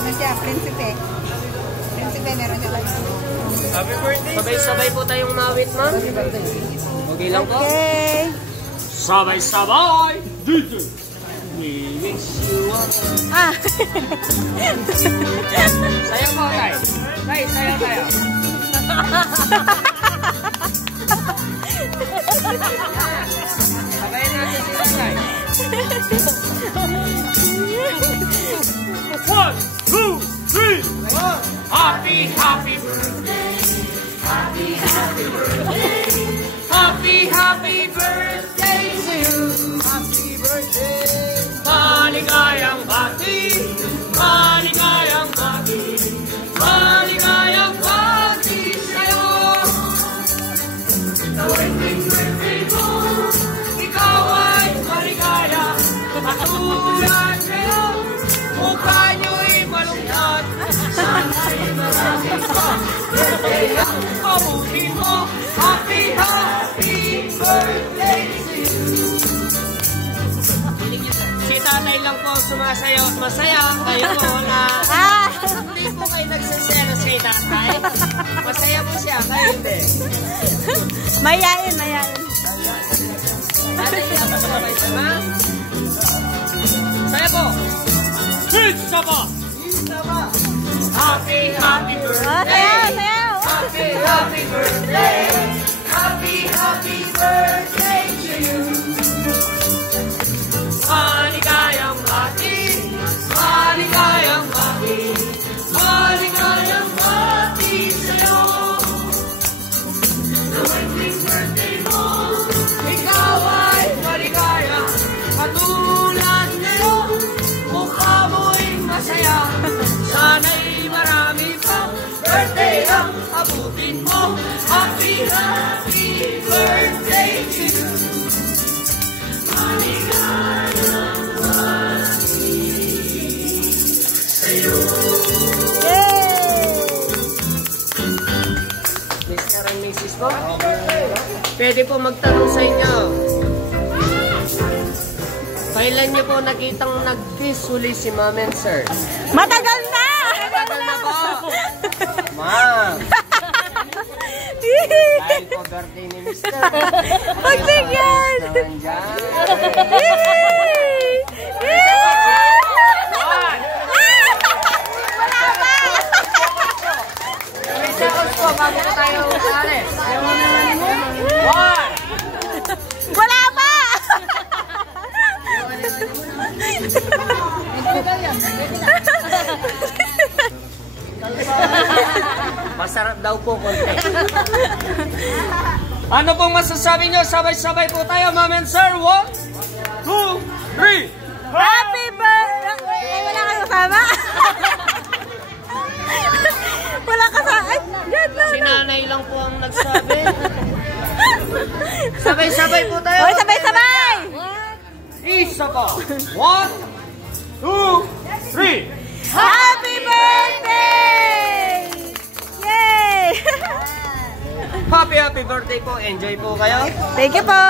Ano siya? Prinsipe. Prinsipe, meron siya lang. Happy birthday! Sabay-sabay po tayong mawit, ma'am. Okay lang po. Okay. Sabay-sabay! We wish you all. Sayaw po, tay. Tay, sayaw tayo. Sabayin natin sila, tay. 1, 2, 3! Happy, happy birthday! Happy, happy birthday! Happy, happy birthday to you! Happy birthday! Maligayang bati! Maligayang bati! Maligayang bati sa'yo! Gawing birthday mo! Ikaw ay maligaya! Katulad sa'yo! Mukha nyo'y malungkot! Sana'y maraming pa! Birthday ang kabuhin mo! Happy, happy birthday to you! Si tatay lang po sumasayaw at masaya. Kayo po na hindi po kayo nagsaselos kay tatay. Masaya po siya, kayo hindi. Mayain, mayain. Tatay lang po sabay-sama. Saya po. Isa pa! Happy, happy birthday! Sayaw, sayaw. Happy, happy birthday! Happy, happy birthday to you! Maligayang bati! Maligayang bati! Maligayang bati sa'yo! Gawing birthday mo! Ikaw ay maligaya! Katulad ngayon! Mukha mo'y masaya! Sana'y marami pa! Birthday ang abutin mo! Happy, happy birthday to you! Maligayang bati sa'yo! Mr. and Mrs. po. Pwede po magtanong sa inyo. Kailan niyo po nakitang nag-kiss si Ma'am and Sir? Matagal na! Matagal na po! Ma'am! Dahil po birthday ni Mr. Pagbigyan! Naman dyan. May seconds po bago po tayo umalis. One! Wala pa! Masarap daw po konti. Ano pong masasabi nyo? Sabay-sabay po tayo, Ma'am and Sir. 1, 2, 3! Happy birthday! Ay, wala kang kasama? Wala kasama? Ay, yan lang. Si nanay lang po ang nagsabi. Sabay-sabay po tayo. Hoy, sabay-sabay! Isa pa! 1, 2, 3! Happy birthday! Yay! Happy birthday po. Enjoy po kayo. Thank you po!